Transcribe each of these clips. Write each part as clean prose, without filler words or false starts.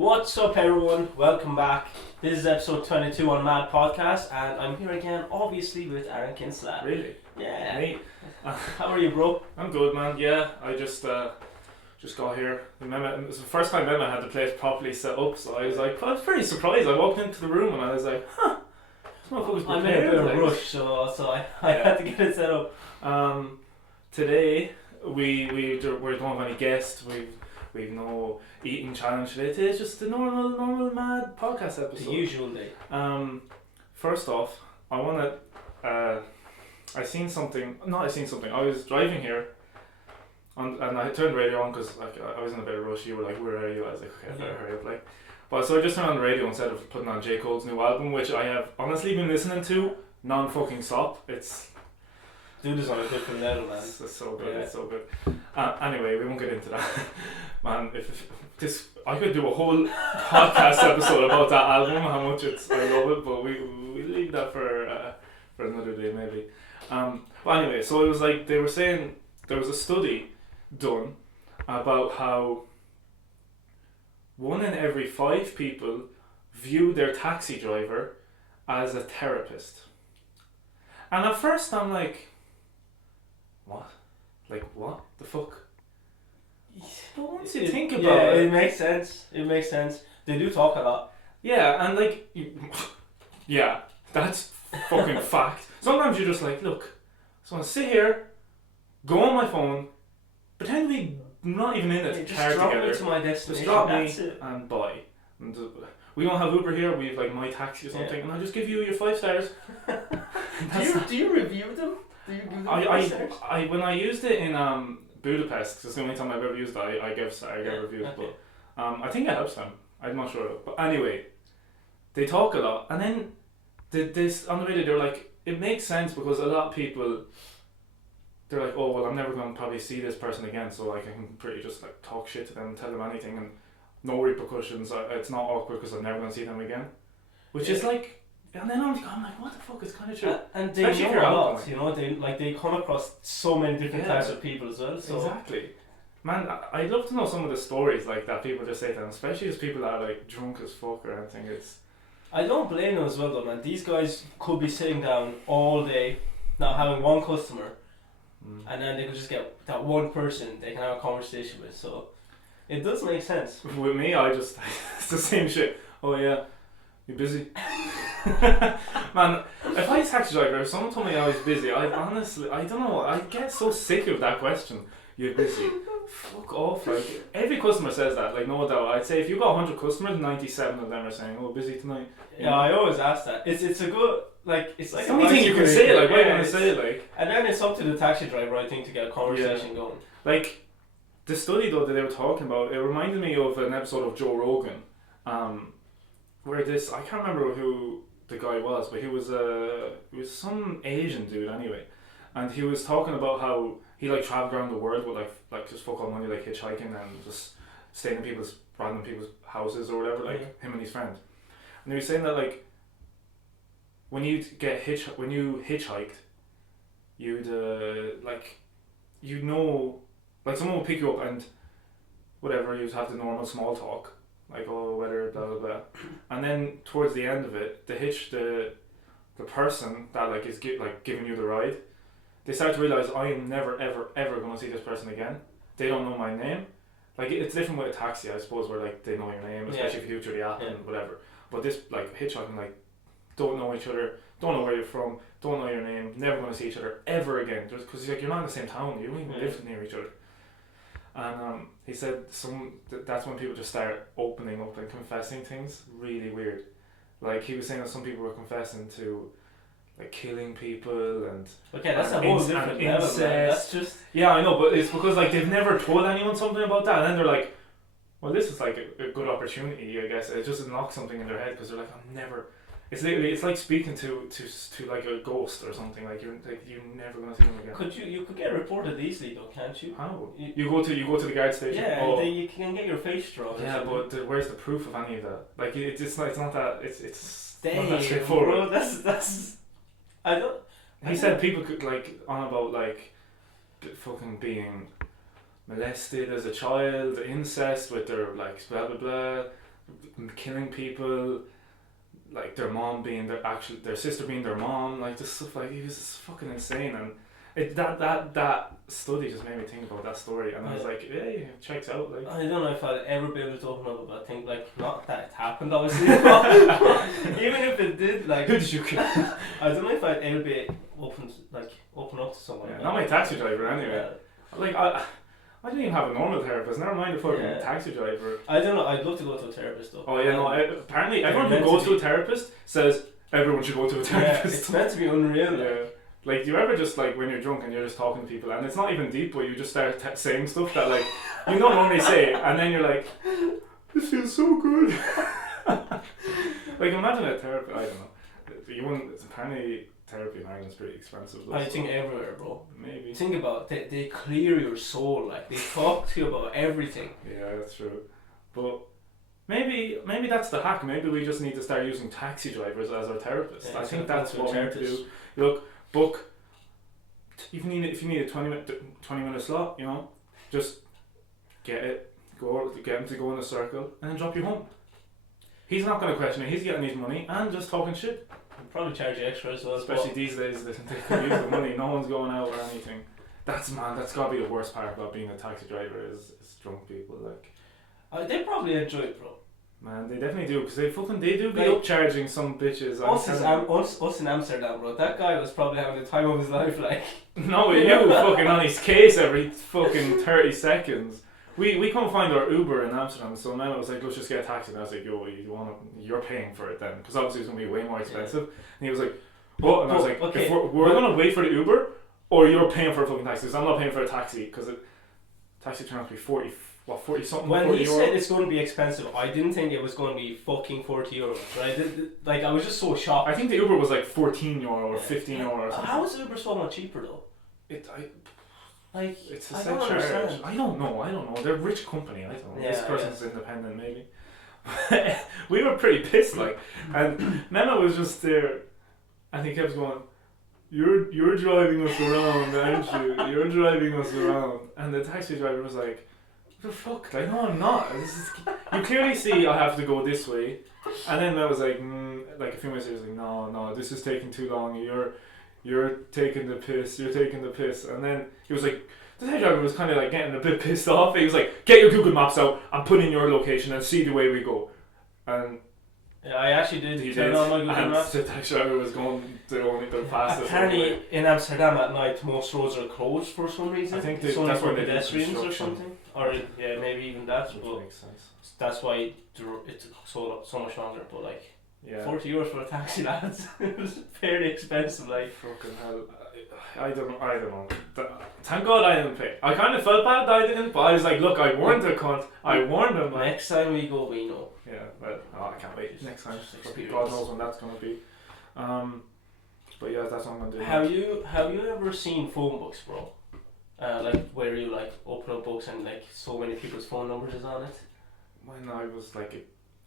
What's up, everyone? Welcome back. This is episode 22 on Mad Podcast, and I'm here again, obviously, with Aaron Kinsella. Really? Yeah. Me? How are you, bro? I'm good, man. Yeah, I just got here. It was the first time I had the place properly set up, so I was pretty surprised. I walked into the room and I was like, huh, this motherfucker's I'm in a bit of a prepared. rush, so I had to get it set up. Today we don't have any guests. We've no eating challenge today. Today's just a normal mad podcast episode. The usual day. First off, I wanna I was driving here, and I turned the radio on because I was in a bit of a rush. You were like, "Where are you?" I was like, "Okay, I better hurry up." But so I just turned on the radio instead of putting on J. Cole's new album, which I have honestly been listening to non-fucking stop. Dude is on a different level, man. It's so good. Yeah. It's so good. Anyway, we won't get into that, man. If this, I could do a whole podcast episode about that album, how much I love it, but we leave that for another day maybe. But anyway, so it was like they were saying there was a study done about how 1 in every 5 people view their taxi driver as a therapist. And at first I'm like, what? Like, what the fuck? But once you think about it... it makes sense. It makes sense. They do talk a lot. Yeah, and yeah, that's fucking fact. Sometimes you're just like, look, I just want to sit here, go on my phone, pretend we're not even in the car drop together. me to my destination. Just drop That's me it. and buy. And we don't have Uber here, we have like My Taxi or something, and I'll just give you your 5 stars. Do you review them? Do you give them 5 stars? I when I used it in Budapest, because it's the only time I've ever used it, I gave reviews, Okay. but I think it helps them. I'm not sure, but anyway, they talk a lot, and then this on the radio they're like, it makes sense because a lot of people, they're like, oh well, I'm never going to probably see this person again, so like I can pretty just like talk shit to them and tell them anything and no repercussions. It's not awkward because I'm never going to see them again, which is like. And then I'm like, what the fuck? It's kind of true. And they Especially if know you're a lot, outgoing. you know. They come across so many different Yeah. types of people as well. So Exactly. Man, I'd love to know some of the stories like that people just say to them, especially as people that are like drunk as fuck or anything. I don't blame them as well, though, man. These guys could be sitting down all day, not having one customer, and then they could just get that one person they can have a conversation with. So it does make sense. With me, it's the same shit. Oh yeah, you busy? Man, if I was a taxi driver, if someone told me I was busy, I don't know, I get so sick of that question. You're busy? Fuck off. Like, every customer says that, like, no doubt. I'd say if you got 100 customers, 97 of them are saying, oh, busy tonight. Yeah, I always ask that. It's a good, like, it's like It's the only thing you can say, like, what are you going to say, like? And then it's up to the taxi driver, I think, to get a conversation going. Like, the study, though, that they were talking about, it reminded me of an episode of Joe Rogan, where I can't remember who the guy was, but he was some Asian dude anyway, and he was talking about how he like traveled around the world with like just fuck all money, like hitchhiking and just staying in random people's houses or whatever, like him and his friend. And he was saying that like when you hitchhiked, you'd like someone would pick you up and whatever, you'd have the normal small talk. Like, oh, weather, blah, blah, blah. And then towards the end of it, the person that like is giving you the ride, they start to realise I am never, ever, ever going to see this person again. They don't know my name. Like, it's different with a taxi, I suppose, where like they know your name, especially if you do it through the app and whatever. But this, like, hitchhiking, like, don't know each other, don't know where you're from, don't know your name, never going to see each other ever again. Just because like, you're not in the same town, you don't even live near each other. And he said that's when people just start opening up and confessing things really weird. Like he was saying that some people were confessing to like killing people and that's a whole different level, man. That's just I know, but it's because like they've never told anyone something about that, and then they're like, well, this is like a good opportunity, I guess. It just knocks something in their head because they're like, I'm never. It's like speaking to like a ghost or something. Like you're never gonna see them again. You could get reported easily though, can't you? How? You go to the guard station. Yeah, you can get your face drawn. Yeah, but where's the proof of any of that? Like it's not that it's Damn, not that straightforward. bro, that's I don't. He said people could like on about like fucking being molested as a child, incest with their like blah blah blah. killing people, like their mom being their sister being their mom, like just stuff like he was just fucking insane, and that study just made me think about that story, and I was like, yeah, it checks out. Like I don't know if I'd ever be able to open up about things like not that it happened obviously, but even if it did, like who did you kill? I don't know if I'd ever be open up to someone. Yeah, like not my taxi driver anyway. Yeah. Like I didn't even have a normal therapist. Never mind a fucking Yeah. taxi driver. I don't know. I'd love to go to a therapist though. Oh yeah, no. Apparently, everyone who meant goes to to a be- therapist says everyone should go to a Yeah, therapist. it's meant to be unreal. Yeah. Like. Like, do you ever just like when you're drunk and you're just talking to people and it's not even deep, but you just start saying stuff that like you don't normally say, and then you're like, this feels so good. Like imagine a therapist. I don't know. You wouldn't. Apparently, therapy in Ireland's pretty expensive. Though, I so think everywhere, bro. maybe. Think about it. They clear your soul. Like they talk to you about everything. Yeah, that's true. But maybe that's the hack. Maybe we just need to start using taxi drivers as our therapists. Yeah, I think so that's what we need to do. Look, book. If you need a 20-minute slot, you know, just get it. Get him to go in a circle and then drop you home. He's not going to question it. He's getting his money and just talking shit. They'll probably charge you extra as well. Especially these days, they can use the money. No one's going out or anything. That's got to be the worst part about being a taxi driver is drunk people. Like, They probably enjoy it, bro. man, they definitely do because they do be Like, upcharging some bitches. Us in Amsterdam, bro. That guy was probably having the time of his life. Like, No, you fucking on his case every fucking 30 seconds. We come find our Uber in Amsterdam, so now I was like, let's just get a taxi. And I was like, yo, you're paying for it then, because obviously it's gonna be way more expensive. And he was like, what? And I was like, okay, if we're gonna wait for the Uber, or you're paying for a fucking taxi. Because I'm not paying for a taxi because taxi turned out to be 40 something. when 40 he euro. said it's going to be expensive, I didn't think it was going to be fucking €40. Right? I was just so shocked. I think the Uber was like 14 euro or Yeah. 15 euro or something. How is Uber so much cheaper though? It's a I set don't charge. understand. I don't know. They're a rich company. I don't know. Yeah, This person's independent, maybe. We were pretty pissed, like, and Memo was just there, and he kept going, "You're driving us around, aren't you? You're driving us around." And the taxi driver was like, "What the fuck? Like, no, I'm not. You clearly see I have to go this way." And then I was like, like a few minutes later, he was like, "No, this is taking too long. You're taking the piss. You're taking the piss." And then he was like, the taxi driver was kind of like getting a bit pissed off. He was like, "Get your Google Maps out and put in your location and see the way we go." And Yeah, I actually did he turn did. on my Google And Maps. the taxi driver was going the fastest. Apparently, in Amsterdam at night, most roads are closed for some reason. I think It's only that's for where they do pedestrians or construction. something. Or yeah, maybe even that. Which But makes sense. that's why it took so much longer. But like, Yeah. €40 for a taxi, lads. It was fairly expensive. Like, Fucking hell. I don't know. Thank God I didn't pay. I kind of felt bad that I didn't, but I was like, look, I warned the cunt. I warned him. Like, next time we go, we know. yeah, but I can't wait. Next time. Just experience. God knows when that's going to be. But yeah, that's what I'm going to do. Have you ever seen phone books, bro? Like where you like open up books and like so many people's phone numbers is on it. When I was like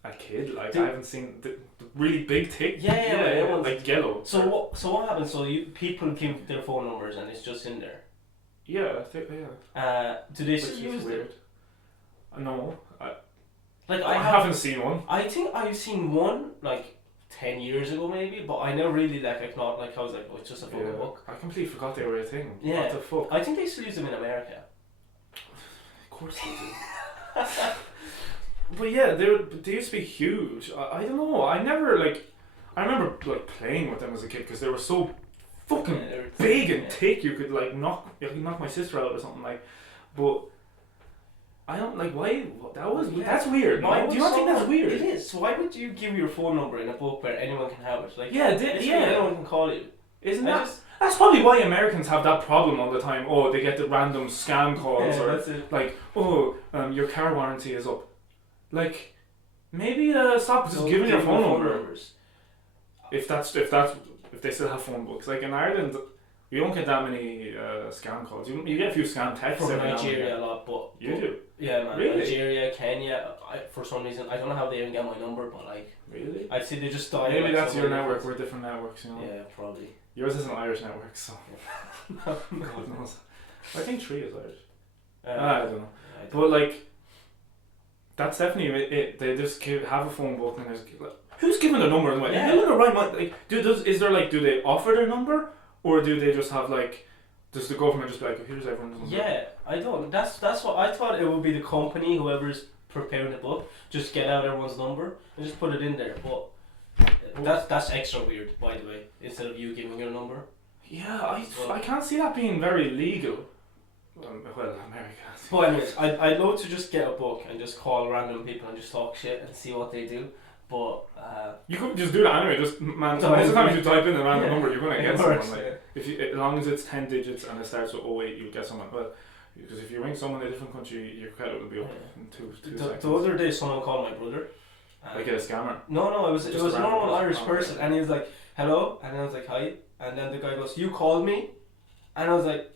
a kid, like Did- I haven't seen the really big tick. Yeah, like yellow. So what happens? So people give their phone numbers and it's just in there. Yeah, I think Do they Which still is use weird. them? No, Like I haven't seen one. I think I've seen one like 10 years ago maybe, but I never really like not like I was like, oh, it's just a phone book. I completely forgot they were a thing. Yeah. What the fuck? I think they still use them in America. Of course they do. But yeah, they used to be huge. I don't know. I remember like playing with them as a kid because they were so fucking Yeah, they're- big and yeah. thick. You could like knock my sister out or something like. But I don't like why that was Yeah. that's weird. Why No? would Do you not think that's someone- weird? It is. So why would you give your phone number in a book where anyone can have it? Like Yeah, literally yeah. anyone can call you. Isn't I that? just- That's probably why Americans have that problem all the time. Oh, they get the random scam calls Yeah, or that's it. like, oh, your car warranty is up. Like, maybe stop just So giving your give phone them number. numbers. If they still have phone books. Like in Ireland, you don't get that many scam calls. You get a few scam texts From every now and Nigeria again. a lot, but You do? yeah, man. Really? Nigeria, Kenya. For some reason, I don't know how they even get my number, but like, Really? I'd say they just dial. Maybe like, that's so your many network. different- We're different networks, you know. Yeah, probably. Yours is an Irish network, so God knows. I think 3 is Irish. I don't know. I don't- But like, That's definitely it. They just have a phone book and there's like, who's giving their number? Like, Yeah. who in the right mind? Like, is there like, do they offer their number, or do they just have like, does the government just be like, here's everyone's number? Yeah, I don't. That's what I thought. It would be the company, whoever's preparing the book, just get out everyone's number and just put it in there. But that's extra weird, by the way. Instead of you giving your number. Yeah, I can't see that being very legal. Well, America. But anyways, I'd love to just get a book and just call random people and just talk shit and see what they do. But you could just do that anyway. Just man, So most of the time if you type in a random yeah. number, you're gonna It get works, someone. Like, if you, as long as it's 10 digits and it starts with 08, you'll get someone. Well, because if you ring someone in a different country, your credit will be up in two seconds. The other day, someone called my brother. Like a scammer. No, it was Just a a random normal Irish person. person, and he was like, "Hello," and I was like, "Hi," and then the guy goes, "You called me," and I was like,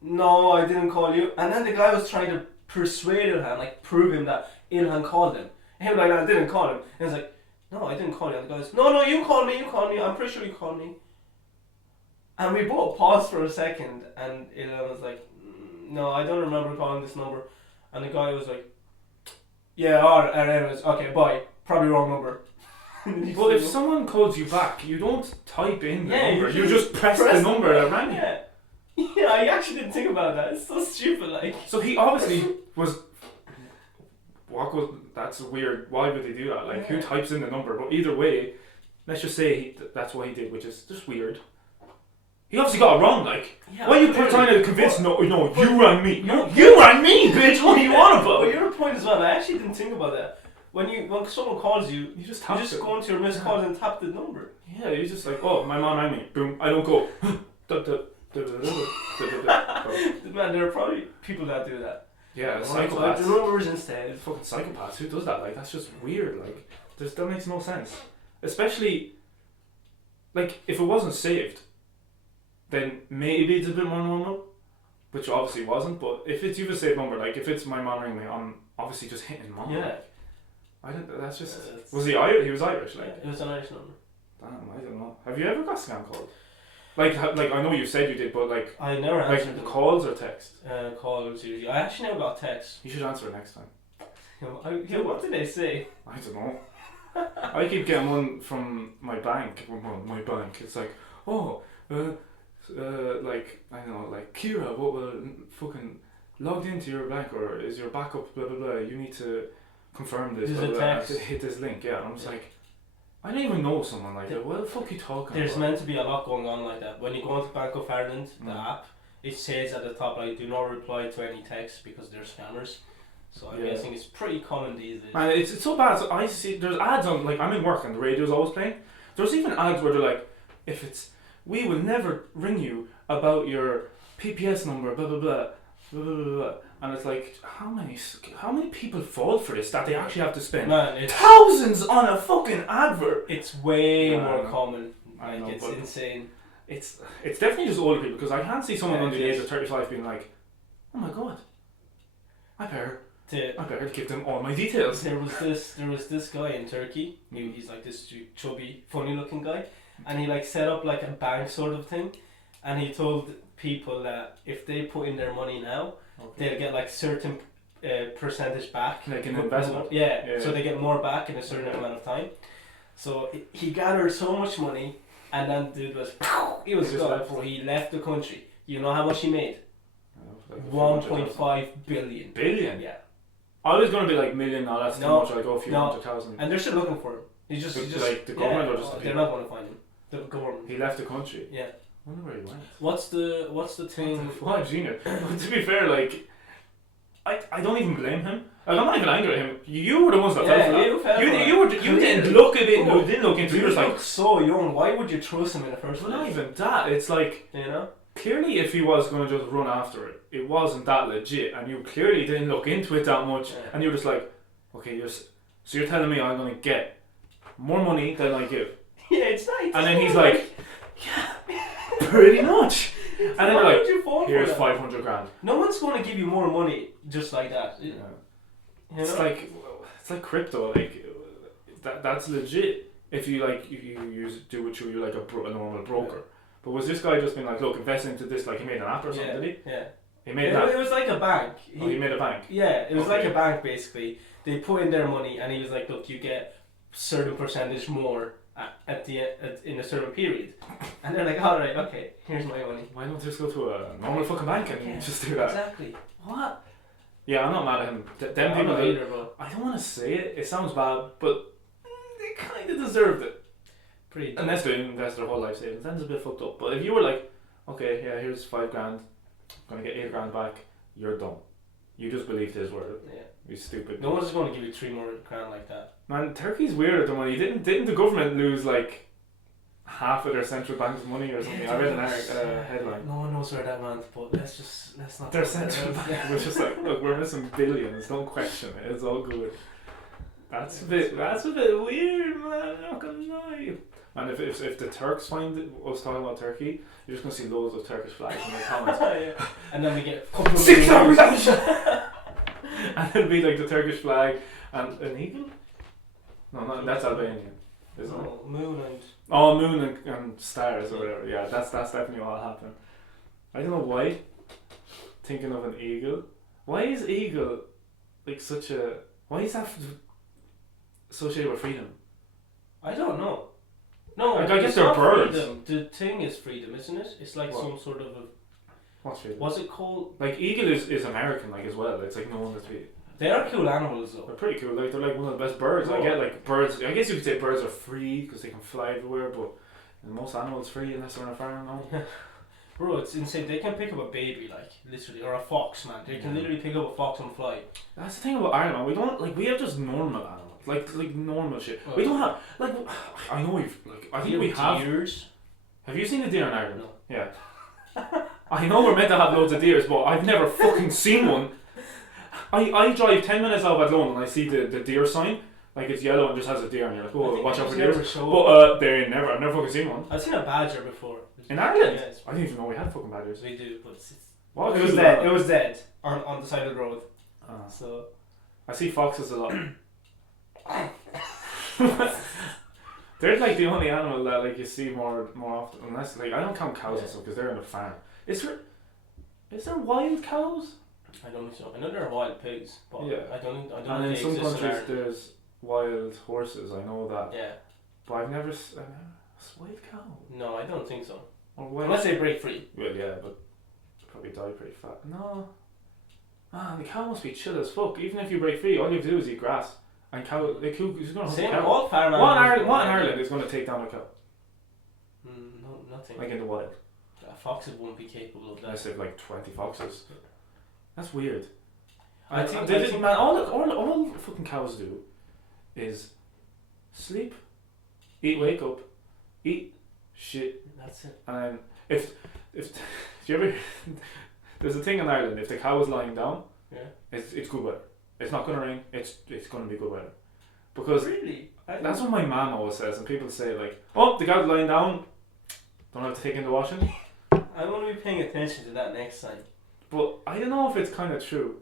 "No, I didn't call you," and then the guy was trying to persuade Ilhan, like prove him that Ilhan called him, and he was like, "No, I didn't call him," and he was like, "No, I didn't call you," and the guy goes, "No, you called me, I'm pretty sure you called me," and we both paused for a second, and Ilhan was like, "No, I don't remember calling this number," and the guy was like, "Yeah, alright, anyways, okay, bye. Probably wrong number." Well, if someone calls you back, you don't type in the Yeah, number. you You just press the press number that rang you. Yeah. Yeah, I actually didn't think about that. It's so stupid, like. So he obviously was. That's weird. Why would they do that? Like, who Yeah. types in the number? But either way, let's just say that's what he did, which is just weird. He obviously got it wrong. Like, Yeah, why are you clearly. trying to convince? But- No, but- you rang me. No, you rang me, bitch. What are you on But about? your point as well, I actually didn't think about that. When someone calls you, You just you tap just it. go into your missed calls and tap the number. Yeah, you just like, oh, my mom rang me. Boom. I don't go. Man, there are probably people that do that. Yeah, Like the psychopaths. numbers instead. Fucking psychopaths. Who does that? Like, that's just weird. Like, that makes no sense. Especially, like, if it wasn't saved, then maybe it's a bit more normal, which obviously wasn't. But if it's you've a saved number, like if it's my mom ringing me, I'm obviously just hitting mom. Yeah. I don't. That's just. It's- Was he Irish? He was Irish. Yeah, Like, it was an Irish number. damn, I don't know. Have you ever got scam called? Like I know you said you did, but like I never answered the the calls or text. calls usually. I actually never got text. You should answer it next time. What did they say? I don't know. I keep getting one from my bank. Well, my bank. It's like, oh, like I don't know, like Kira, what will fucking logged into your bank or is your backup blah blah blah. You need to confirm this. There's Blah, a blah, blah, and text. to hit this link. Yeah, and I'm just like, I don't even know someone like that. What the fuck are you talking There's about? meant to be a lot going on like that. When you go into Bank of Ireland, the Mm. app, it says at the top like do not reply to any texts because they're scammers. So I'm Yeah. guessing it's pretty common these days. Man, it's so bad. So I see there's ads on, like I'm in work and the radio's always playing. There's even ads where they're like, if it's we will never ring you about your PPS number, blah blah blah, blah blah blah, blah. And it's like how many people fall for this that they actually have to spend Man, it's thousands on a fucking advert. way Yeah, I more know. common. I Like know, it's but insane. it's definitely just older people because I can't see someone Yeah, under it the age is. of 35 being like, oh my god, I better give them all my details. There was this guy in Turkey. He's like this chubby, funny looking guy, and he like set up like a bank sort of thing, and he told people that if they put in their money now, they'll get like certain percentage back. Like an investment. Yeah, Yeah. so they get more back in a certain amount of time. So he gathered so much money, and then dude was he was He just gone, left. bro. He left the country. You know how much he made? Like a few 1.5 billion. billion. Yeah, I was gonna be like million. No, that's too No. much. Like a few No. 100,000. and they're still looking for him. He's just Like the government or just the they're people? not going to find him. The government. He left the country. Yeah. I wonder where he went. What's the thing? What genius. But to be fair, like, I don't even blame him. Like, I'm not even angry at him. You were the ones that fell for that. you fell for it. You didn't look at it. Oh. You didn't look into it. You You were just look like, so young. Why would you trust him in the first well, not place? even that. It's like, You know. clearly if he was going to just run after it, it wasn't that legit. And you clearly didn't look into it that much. Yeah. And you were just like, okay, so you're telling me I'm going to get more money than I give. Yeah, it's not. And then he's like, yeah, pretty much. And then why they're like, would you fall here's for that? 500 grand. No one's going to give you more money just like that. Yeah. You know? It's like crypto. Like that's legit. If you like, you do it through like a normal broker. Yeah. But was this guy just been like, look, invest into this? Like he made an app or something, yeah, did he? yeah. He made It, an app. it was like a bank. He made a bank. Yeah, it was Okay. like a bank basically. they put in their money, and he was like, look, you get certain percentage more in a certain period, and they're like, all right, okay, here's my money. Why don't they just go to a normal fucking bank and Yeah, just do that? Exactly. What? Yeah, I'm not mad at him. Them I'm people, not either, bro. I don't want to say it. It sounds bad, but they kind of deserved it. Pretty. Unless they invest their whole life savings, then it's a bit fucked up. But if you were like, okay, yeah, here's $5 grand, I'm gonna get $8 grand back, you're dumb. You just believed his word. Yeah. You stupid. No one's going to give you 3 more grand like that. Man, Turkey's weird at the money. Didn't the government lose like half of their central bank's money or something? I read an headline. No one knows where that went, but let's not. Their central bank was just like, look, we're missing billions. Don't question it. It's all good. That's a bit weird, man. I'm not gonna lie. And if the Turks find us talking about Turkey, you're just gonna see loads of Turkish flags in the comments. Yeah. And then we get a couple of 6,000. And it'll be like the Turkish flag and an eagle. No, that's Albanian, isn't it? Oh, moon and. Oh, moon and stars or whatever. Yeah, that's definitely what happened. I don't know why. Thinking of an eagle. Why is eagle like such a? Why is that associated with freedom? I don't know. No, I guess it's they're not birds. Freedom. The thing is freedom, isn't it? It's like What? some sort of a. What's freedom? What's it called? Like eagle is American like as well. It's like known as be. They are cool animals They're though. pretty cool. Like they're like one of the best birds. I Oh. get like birds. I guess you could say birds are free because they can fly everywhere, but most animals free unless they're on a farm. No. Bro, it's insane. They can pick up a baby, like literally, or a fox, man. They can Yeah. literally pick up a fox and fly. That's the thing about Ireland. We don't like. We have just normal animals, like normal shit. We don't have like. I know we've like. I think we have. deers. Have you seen a deer in Ireland? No. Yeah. I know we're meant to have loads of deers, but I've never fucking seen one. I drive 10 minutes out of Athlone and I see the deer sign, like it's yellow and just has a deer, and you're like, oh, watch out for deer. But I've never fucking seen one. I've seen a badger before. In Ireland? Yeah, I didn't even know we had fucking badgers. we do, but it's What it was is dead. that? It was dead on the side of the road. Ah. So I see foxes a lot. They're like the only animal that like you see more often, unless like I don't count cows and stuff because they're in a farm. Is there wild cows? I don't think so. I know there are wild pigs, but Yeah. I don't And think in they some exist in countries Ireland. there's wild horses. I know that, Yeah. but I've never wild cow No, I don't think so. or wild. Unless they break free. Well, yeah, but they'll probably die pretty fast. No. Man, the cow must be chill as fuck. Even if you break free, all you have to do is eat grass. And cow, the cow is going to Same. hunt a cow. All farm What in animals. Ireland is going to take down a cow? No, nothing. Like in the wild. Foxes won't be capable of that. Unless they have like 20 foxes. That's weird. I I think- think, man, all fucking cows do is sleep, wake up, eat, shit, That's it. and then if do you ever there's a thing in Ireland, if the cow is lying down, Yeah. it's good weather. It's not gonna rain. It's gonna be good weather, because Really? that's what my mom always says. And people say like, oh, the cow's lying down, don't have to take in the washing. I'm going to be paying attention to that next time. But I don't know if it's kind of true.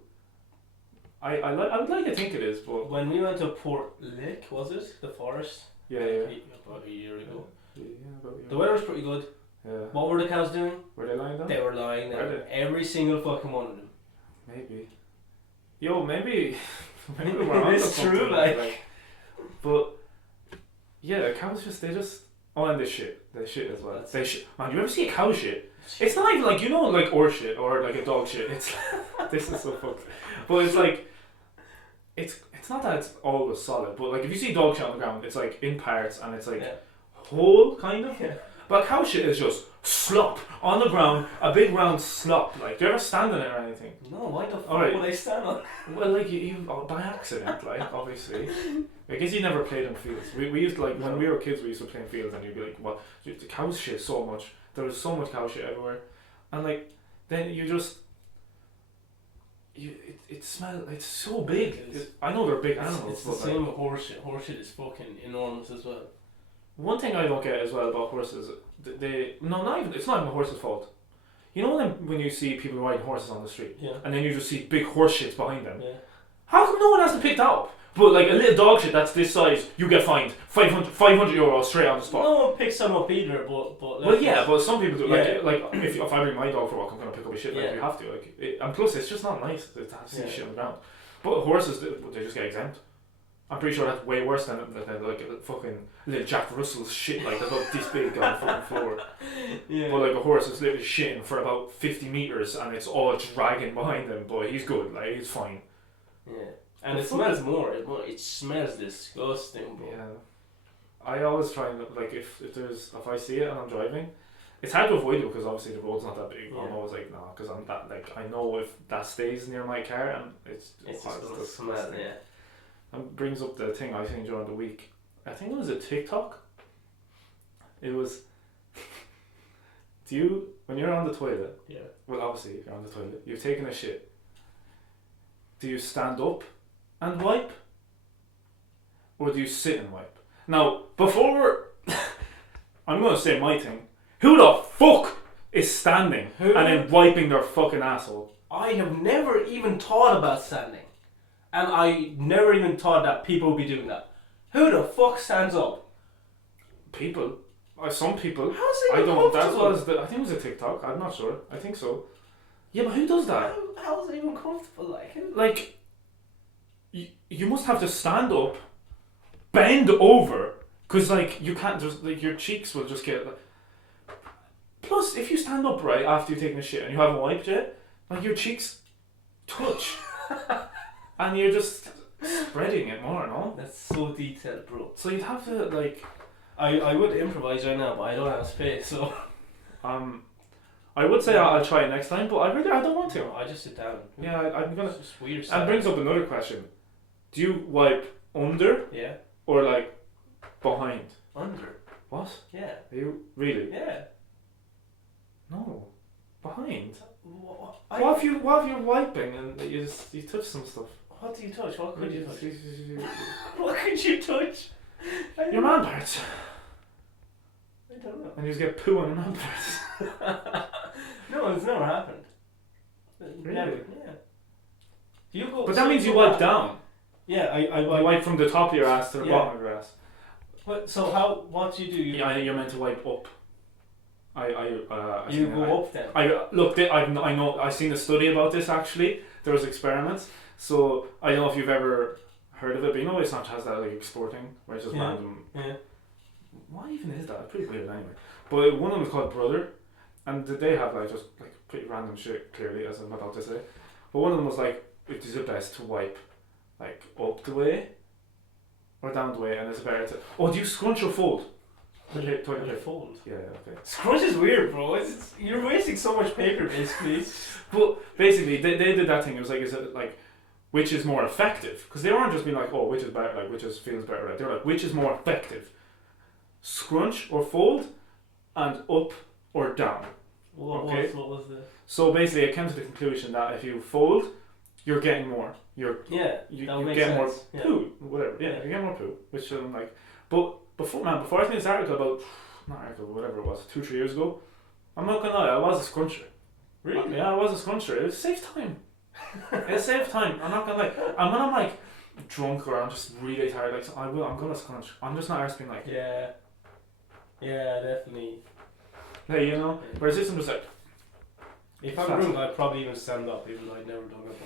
I would like to think it is, but When we went to Port Lick, was it? The forest? yeah. About a year ago. Yeah, but The weather was pretty good. yeah. What were the cows doing? Were they lying down? They were lying Were there. Every single fucking one of them. Maybe. Yo, maybe we're on It's to true, something, like. But yeah, cows they just and they shit as well. That's- They shit. Man, you ever see a cow shit? It's not even like, you know, like or shit or like a dog shit. It's this is so fucked. But it's like it's not that it's always solid, but like if you see dog shit on the ground, it's like in parts and it's like Yeah. whole kind of. Yeah. But cow shit is just slop on the ground, a big round slop. Like, do you ever stand on it or anything? No, why the fuck Alright. would I stand on? Well, like you by accident, like obviously. I guess you never played in fields. We used to, like, when we were kids, we used to play in fields, and you'd be like, "What? The cows shit so much. There was so much cow shit everywhere," and like then you just. It smells. It's so big. I know they're big animals, It's the but same like, with horse shit. Horse shit is fucking enormous as well. one thing I don't get as well about horses, it's not even the horse's fault. You know when you see people riding horses on the street, Yeah. and then you just see big horse shits behind them. Yeah. How come no one has to pick that up? But like a little dog shit that's this size, you get fined 500 euros straight on the spot. No one picks them up either, but Well, yeah, but some people do. Yeah. Like if I bring my dog for a walk, I'm gonna pick up his shit. Like Yeah. you have to. And plus, it's just not nice to see Yeah. shit on the ground. But horses, they just get exempt. I'm pretty sure that's way worse than like a fucking little Jack Russell's shit, like they're about this big on the fucking floor. Yeah. But like a horse is literally shitting for about 50 metres and it's all dragging behind him, but he's good, like he's fine. Yeah. And The it fuck? smells more. It smells disgusting, bro. Yeah. I always try and, like, if I see it and I'm driving, it's hard to avoid it because obviously the road's not that big. Yeah. I'm always like, no, because I'm that, like, I know if that stays near my car and it's It's oh, just gonna it's smell, disgusting. yeah. And brings up the thing I think during the week. I think it was a TikTok. It was, when you're on the toilet, Yeah. well, obviously, if you're on the toilet, you've taken a shit. Do you stand up and wipe? Or do you sit and wipe? Now, before I'm going to say my thing, who the fuck is standing Who? and then wiping their fucking asshole? I have never even thought about standing. And I never even thought that people would be doing that. Who the fuck stands up? People. Some people. How's it I even don't. That comfortable? was I think it was a TikTok. I'm not sure. I think so. Yeah, but who does that? How is it even comfortable? Like, you must have to stand up, bend over, because like you can't just like your cheeks will just get. Like, plus, if you stand up right after you've taken a shit and you haven't wiped yet, like your cheeks touch, and you're just spreading it more, no? That's so detailed, bro. So you'd have to like. I would improvise right now, but I don't have space, so. I would say I'll try it next time, but I don't want to. No, I just sit down. Yeah, I'm gonna. It's just weird. That brings up another question. Do you wipe under Yeah. or like behind? Under. What? Yeah. Are you really? Yeah. No. Behind? What What if you're wiping and you touch some stuff? What do you touch? What could you touch? Your What could you touch? man parts. I don't know. And you just get poo on your man parts. No, it's never happened. Really? Never. Yeah. You go. But that means you wipe down. Yeah, I You wipe. wipe from the top of your ass to the Yeah. bottom of your ass. So how? What do you do? Yeah, you're meant to wipe up. I You seen go it. up then. I looked. I know. I've seen a study about this actually. There was experiments. So I don't know if you've ever heard of it, but you know Snapchat has that like exporting where it's just Yeah. random. Yeah. What even is that? It's pretty weird anyway. But one of them is called Brother, and they have like just like pretty random shit clearly, as I'm about to say. But one of them was like, it is it best to wipe like up the way or down the way, and it's better to. Oh, do you scrunch or fold? Toilet Toilet paper. fold. Yeah, okay. Scrunch is weird, bro. You're wasting so much paper, basically. But basically, they did that thing. It was like, is it like, which is more effective? Because they weren't just being like, oh, which is better, like which is feels better. Right? They were like, which is more effective? Scrunch or fold, and up or down. What Okay. was the? So basically, it came to the conclusion that if you fold, you're getting more. Yeah. You That would make get sense. more Yeah. poo, whatever. Yeah, Yeah. you get more poo, which I'm like. But before I seen this article about, not article, whatever it was, 2-3 years ago. I'm not gonna lie, I was a scruncher. Really? Yeah, I was a scruncher. It saved time. It saved time. I'm not gonna lie. And when I'm like drunk or I'm just really tired, like I'm gonna scrunch. I'm just not asking like, Yeah. Yeah, definitely. hey, you know. Whereas this I'm just like, If I'm Fast. drunk, I'd probably even stand up, even though I'd never done it.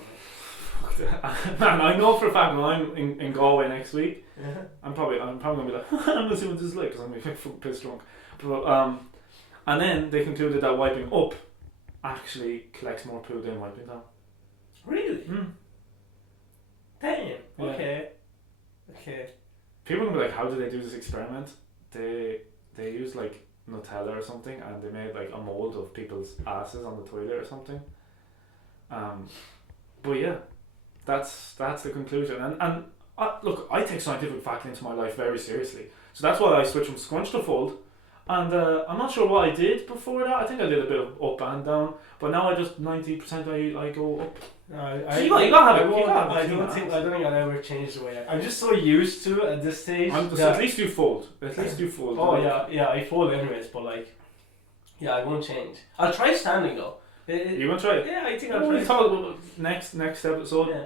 fuck that. Man, I know for a fact when I'm in Galway next week, Yeah. I'm probably gonna be like, I'm gonna see what this is like because I'm gonna be fucking pissed drunk. But and then they concluded that wiping up actually collects more poo than wiping down. Really? Mm. Damn. Yeah. Okay. Okay. People are gonna be like, how did they do this experiment? They used like Nutella or something, and they made like a mold of people's asses on the toilet or something. But yeah, that's the conclusion. And look, I take scientific fact into my life very seriously, so that's why I switched from scrunch to fold. And I'm not sure what I did before that. I think I did a bit of up and down, but now I just 90% I go up. No, So you gotta have it. I don't think I'll ever change the way I'm just so used to it at this stage. At least you fold. At least you fold. Oh yeah, I fold anyways, but like, yeah, I won't change. I'll try standing though. You want to try it? Yeah, I think I'll We'll try. talk about next episode. Yeah.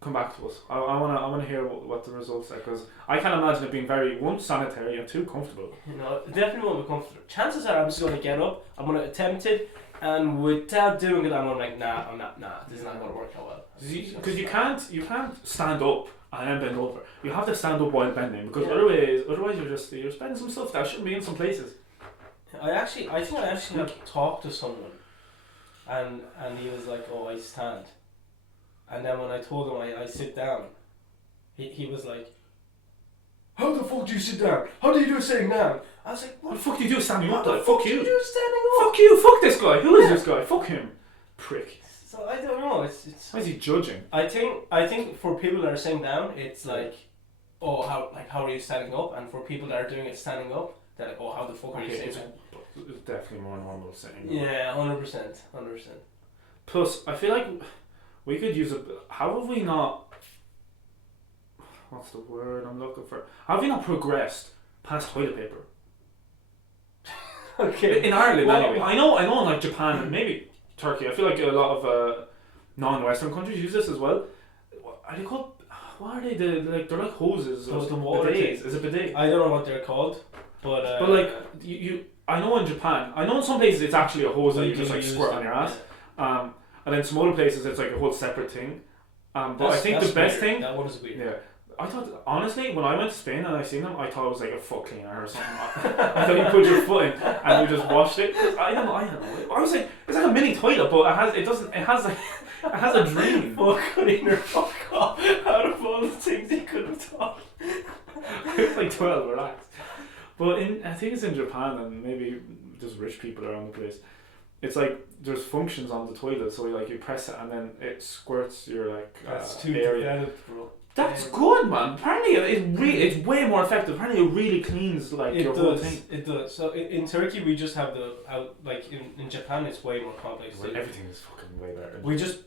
come back to us. I wanna hear what the results are, because I can't imagine it being very, one, sanitary, and two, comfortable. You know, it definitely won't be comfortable. Chances are I'm just going to get up, I'm going to attempt it, and without doing it, I'm going like, nah, this is not going to work out well. Because you can't stand up and then bend over. You have to stand up while bending, because otherwise you're spending some stuff that shouldn't be in some places. I think I actually talked to someone, and he was like, oh, I stand. And then when I told him I sit down, he was like, how the fuck do you sit down? How do you do it sitting down? I was like, what the fuck do you do standing up? Like, fuck you. you. Do standing up? Fuck you. Fuck this guy. Who is this guy? Fuck him. Prick. So I don't know. It's. Why is he judging? I think for people that are sitting down, it's like, oh, how are you standing up? And for people that are doing it standing up, they're like, oh, how the fuck are you sitting down? It's definitely more normal sitting up. Yeah, 100%. Plus, I feel like we could use a. How have we not? What's the word I'm looking for? How have we not progressed past toilet paper? Okay. In Ireland, anyway. I know in like Japan and maybe Turkey. I feel like a lot of non-Western countries use this as well. Are they called? What are they? They're like hoses. Or the water bidets. Is it bidet? I don't know what they're called, but like you. I know in Japan. I know in some places it's actually a hose that you just like squirt on your ass. And then some other places it's like a whole separate thing. But I think the best thing. That one is weird. Yeah. I thought, honestly, when I went to Spain and I seen them, I thought it was like a foot cleaner or something. I thought you put your foot in and you just washed it. I don't know. I was like, it's like a mini toilet, but it has a drain. Foot cleaner, fuck off. Out of all the things you could have thought. It's like 12, relax. But I think it's in Japan and maybe just rich people around the place. It's like there's functions on the toilet, so you press it and then it squirts your That's too area. developed, bro. That's good, man. Apparently, it's way more effective. Apparently, it really cleans your whole thing. It does. So in Turkey, we just have in Japan, it's way more complex. Well, everything is fucking way better. We just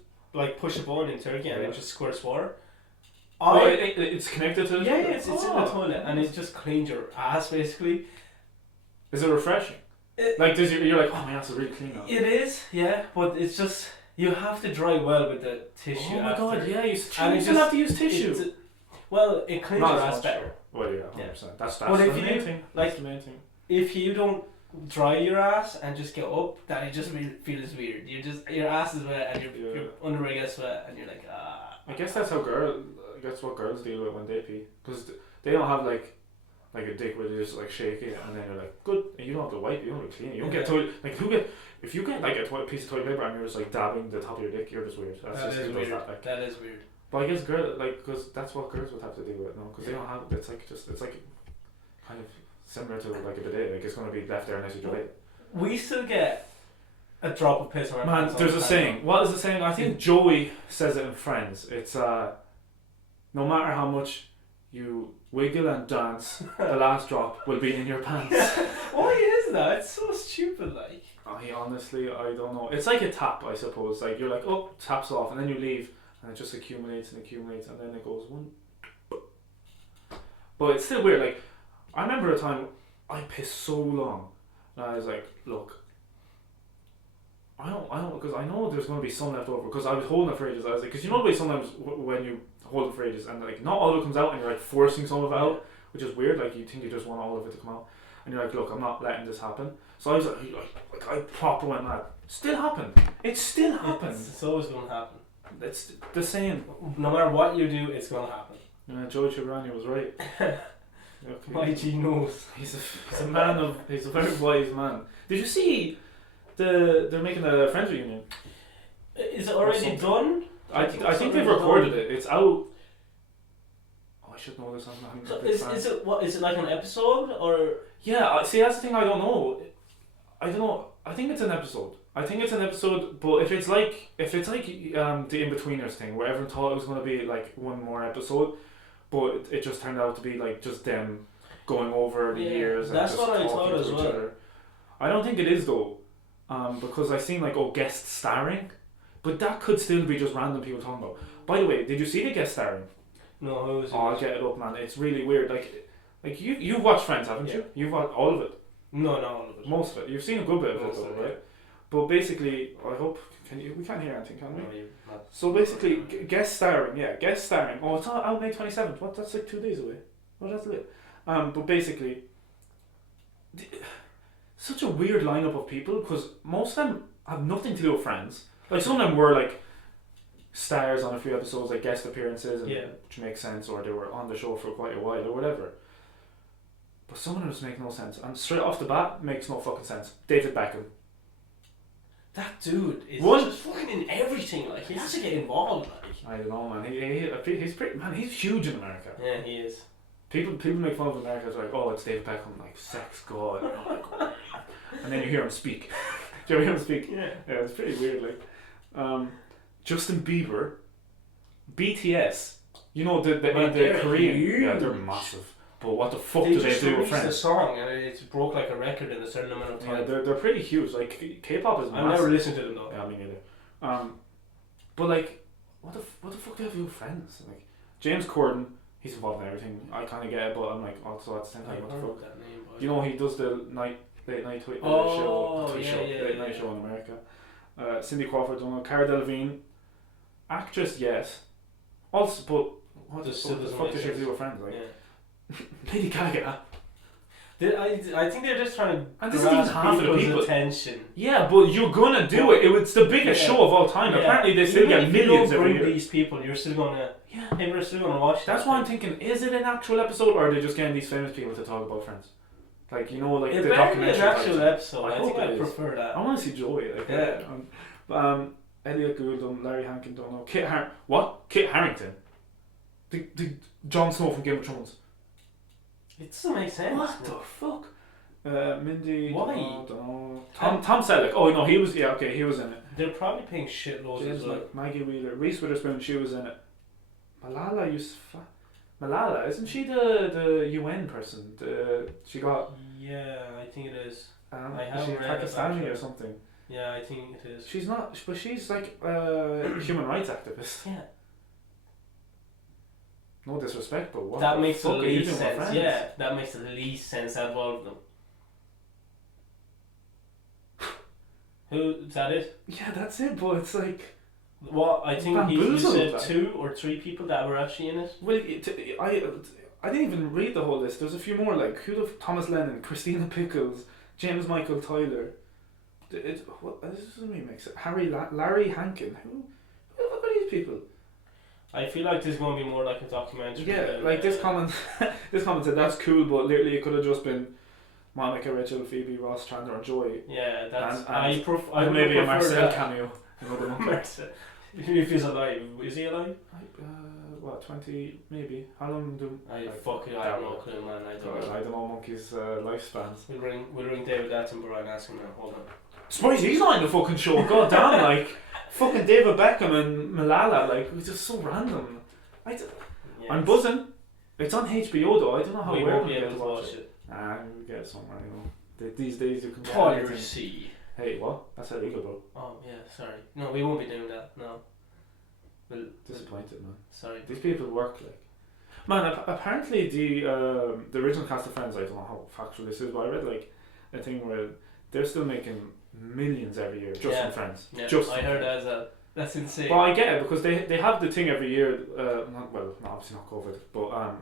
push a button in Turkey and it just squirts water. It's connected to the toilet? Yeah, it's in the toilet and it just cleans your ass basically. Is it refreshing? You're like, oh, my ass is really clean now. It is, yeah, but it's just. You have to dry well with the tissue. Oh my god, yeah, you still have to use tissue. It cleans your ass better. Well, yeah, 100%. That's the main thing. That's the main thing. If you don't dry your ass and just get up, then it just feels weird. Your ass is wet and your underwear gets wet and you're like, ah. I guess that's what girls deal with when they pee, because they don't have like a dick where they just shake it and then you're like, good, and you don't have to wipe, you don't have to clean it, you don't get toilet, if you get a piece of toilet paper and you're just dabbing the top of your dick, you're just weird. That is weird. That is weird. But I guess because that's what girls would have to deal with, no? Because they don't have, it's kind of similar to a bidet, it's going to be left there unless you dry it. We still get a drop of piss on our pants. Man, there's a saying. What is the saying? I think Joey says it in Friends. It's no matter how much you wiggle and dance, the last drop will be in your pants. Why is that? It's so stupid, Honestly, I don't know. It's like a tap, I suppose. You're like, oh, taps off, and then you leave, and it just accumulates, and then it goes one. But it's still weird. I remember a time I pissed so long, and I was like, look, I don't, because I know there's going to be some left over, because I was holding it for ages. I was like, because you know the way sometimes when you hold it for ages, and not all of it comes out, and you're forcing some of it out, which is weird. You think you just want all of it to come out, and you're like, look, I'm not letting this happen. So I was like I proper went mad. Still happened. It still happens. It's always going to happen. It's the same. No matter what you do, it's going to happen. Yeah, Joe Cibrani was right. My G knows. He's a man he's a very wise man. Did you see they're making a Friends reunion? Is it already done? I think they've recorded it. It's out. Oh, I should know this. Is it like an episode or? Yeah, see, that's the thing. I don't know. I think it's an episode. But if it's like the In-Betweeners thing, where everyone thought it was going to be one more episode, but it just turned out to be just them going over the years. That's and what I just thought as well. Other. I don't think it is though, because I seen guest starring, but that could still be just random people talking about. By the way, did you see the guest starring? No, who was it? Oh, I'll get it up, man. It's really weird. You've watched Friends, haven't you? You've watched all of it. No, not all of it. Most of it. You've seen a good bit of it though, right? But basically, I hope we can't hear anything, can we? No, you're not. So basically, guest starring. Oh, it's out May 27th. What? That's like 2 days away. Oh, that's lit. But basically, such a weird lineup of people because most of them have nothing to do with Friends. Like some of them were like stars on a few episodes, like guest appearances, and, which makes sense, or they were on the show for quite a while or whatever. But some of them just make no sense, and straight off the bat makes no fucking sense. David Beckham. That dude is What? just fucking in everything. Like he has to get involved. Like I don't know, man. He's pretty man. He's huge in America. yeah, he is. People make fun of America. It's like, oh, it's David Beckham, like sex god, and then you hear him speak. Do you hear him speak? Yeah. Yeah, it's pretty weird. Like, Justin Bieber, BTS. You know the Korean. Huge. Yeah, they're massive. But what the fuck They do they just do with released a Friends? song and it broke like a record in a certain amount of Yeah, time. they're pretty huge. Like K-pop is I've massive. never listened to them though. Yeah, me neither. But like, what the fuck do they have to do with Friends? Like James Corden, he's involved in everything. I kind of get it, but I'm like, also at the same I time, what the heard fuck? that name. But You know, he does the late night show, Oh, late yeah. night show in America. Cindy Crawford, don't know. Cara Delevingne, actress, yes. Also, but what the Just still fuck doesn't does make she have to sense. do with Friends? Like yeah. Lady Gaga. I think they're just trying to And this isn't grasp half of the people's people. attention. Yeah, but you're gonna do it. It's the biggest Yeah. show of all time. Yeah. Apparently, they still Even get if you millions don't every bring year. these people, you're still gonna. Yeah. People are still gonna watch. That's that why I'm thing. thinking, is it an actual episode or are they just getting these famous people to talk about Friends? Like, you know, like It the better be documentary. an actual type. episode. I I hope think it I is. prefer that. I want to see Joey. Like, Yeah. Elliot Gould, Larry Hankin, don't know. Kit Harington? The Jon Snow from Game of Thrones. It doesn't make sense. What the fuck? Mindy. Why? Don't know. Tom Selleck. Oh no, he was. Yeah, okay, he was in it. They're probably paying shitloads James as well. like Maggie Wheeler, Reese Witherspoon. She was in it. Malala, isn't she the UN person? She got. Yeah, I think it is. I I is she haven't read Pakistani about or her. something. Yeah, I think it is. She's not, but she's like a human rights activist. Yeah. No disrespect, but what That the makes the fuck are you least doing with sense. Friends? Yeah, that makes the least sense out of all of them. Who is that? It? Yeah, that's it. But it's like, What I think he Bamboozled, said like. 2 or 3 people that were actually in it. well, I didn't even read the whole list. There's a few more like Thomas Lennon, Christina Pickles, James Michael Tyler. This doesn't really make sense. Larry Hankin. Who the fuck are these people? I feel like this is going to be more like a documentary. Yeah, than, like this comment. This comment said that's cool, but literally it could have just been Monica, Rachel, Phoebe, Ross, Chandler, and Joy. Yeah, that's. And I And maybe a would prefer Marcel that. cameo. Another one. Marcel. If he's alive, is he alive? What, 20 maybe? How long do I like, fuck it, I have no clue, man. I don't know. I don't know monkeys' lifespans. We'll ring David Attenborough and ask him now. Hold on. Spice, he's not in the fucking show. God damn, like fucking David Beckham and Malala, like it's just so random. Yeah, I'm buzzing. It's on HBO though. I don't know how We we're won't gonna be get able to to watch watch it. it. We'll get somewhere, you know. These days you can get Toiler anything. C. Hey, what? That's illegal, bro. Oh yeah, sorry. No, we won't be doing that. No. We'll, Disappointed, man. sorry. These people work like. Man, apparently the original cast of Friends, I don't know how factual this is, but I read like a thing where they're still making millions every year just Yeah. from Friends. Yeah, Just I from heard Friends. that as well. That's insane. But I get it because they have the thing every year. Obviously not COVID, but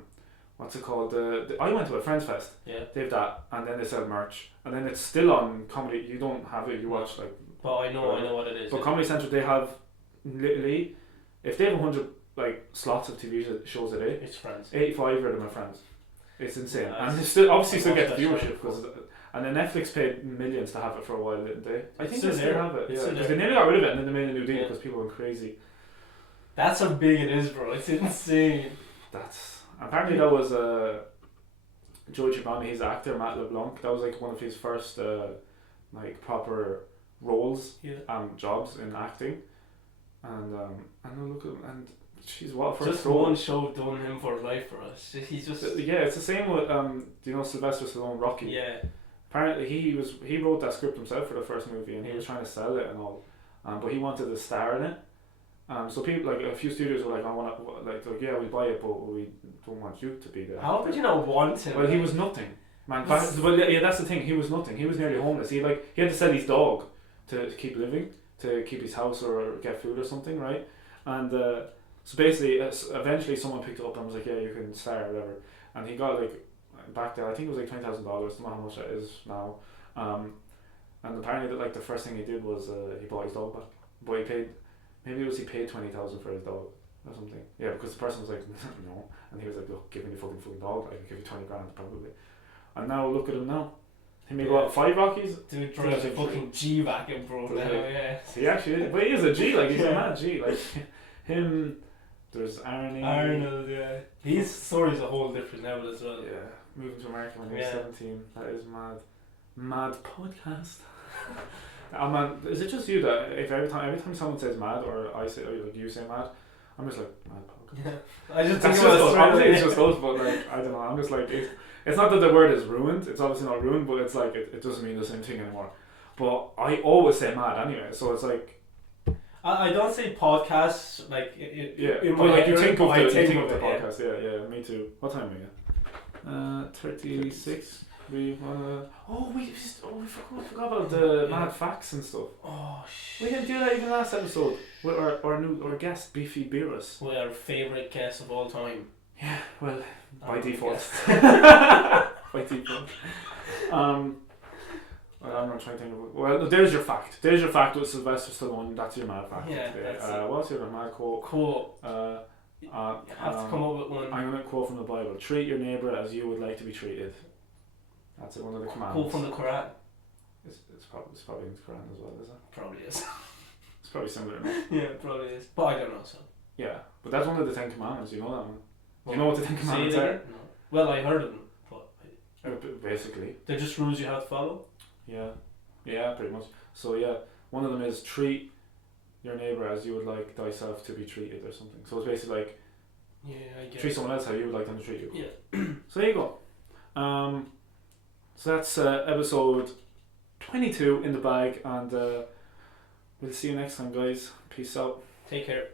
what's it called? I went to a Friends Fest. Yeah. They have that, and then they sell merch, and then it's still on comedy. You don't have it. You watch like. But I know what it is. But Comedy Central, they have literally, if they have 100 like slots of TV shows a day, It's Friends. 85 of them are Friends. It's insane, Yeah, and they still obviously I still get watched the that show viewership because. And then Netflix paid millions to have it for a while, didn't they? I It's think still they still there. have it. It's Yeah, still because there. they nearly got rid of it, and then they made a new deal Yeah. because people went crazy. That's how big it is, bro. It's insane. That's apparently that was Joey Tribbiani, his actor Matt LeBlanc. That was like one of his first like proper roles, Yeah. jobs in acting, and look at him, and she's what first Just role. one show done him for life for us. He's just. Yeah, it's the same with do you know Sylvester Stallone, Rocky? Yeah. Apparently he wrote that script himself for the first movie, and he was trying to sell it and all, but he wanted to star in it. So people like a few studios were like, I want to like yeah, we buy it, but we don't want you to be there. How would you not want him? Well, he was nothing, man. Well, yeah, that's the thing. He was nothing. He was nearly homeless. He had to sell his dog to keep living, to keep his house or get food or something, right? And so basically, eventually someone picked it up and was like, yeah, you can start or whatever. And he got like, back then, I think it was like $20,000, I don't know how much that is now. And apparently like the first thing he did was he bought his dog back. But he paid, maybe it was he paid 20,000 for his dog or something. Yeah, because the person was like, no. And he was like, look, give me the fucking dog, I can give you 20 grand probably. And now look at him now. He made what, 5 Rockies? Dude drives a fucking G wagon, bro. Now, yeah. He actually is, but he is a G, like he's a mad G. Like him, there's Arnie. Arnold, yeah. His story's a whole different level as well. Yeah, moving to America when he was 17. That is mad. Mad podcast. Man, is it just you that if every time someone says mad or I say or like you say mad, I'm just like mad podcast. Yeah. I just think That's just us. Obviously it's just us, but like I don't know. I'm just like it's not that the word is ruined. It's obviously not ruined, but it's like it doesn't mean the same thing anymore. But I always say mad anyway, so it's like I don't say podcasts like in but my like head, you think of I the it, podcast. Yeah, me too. What time are you? 36. We forgot about the mad facts and stuff. Oh We shit. didn't do that even last episode with our guest Beefy Beerus. Well, our favourite guest of all time. Yeah, well, by Our default. guest. By default. Well, I'm not trying to think of it. Well, there's your fact. There's your fact with Sylvester Stallone. That's your mad fact. Yeah, today. that's it. What's your mad quote? Cool. You You have to come up with one. I'm going to quote from the Bible. Treat your neighbour as you would like to be treated. That's one of the commands. Quote from the Quran. It's probably in the Quran as well, is it? Probably is. It's probably similar enough. Yeah, probably is. But I don't know, so. Yeah, but that's one of the 10 commandments. You know that one. Well, You know what the 10 say commandments it are? again? No. Well, I heard of them, but Basically. they're just rules you have to follow. Yeah, pretty much. So yeah, one of them is treat your neighbour as you would like thyself to be treated or something. So it's basically like Yeah, I get treat it. someone else how you would like them to treat you. Yeah. So there you go. So that's episode 22 in the bag, and we'll see you next time, guys. Peace out. Take care.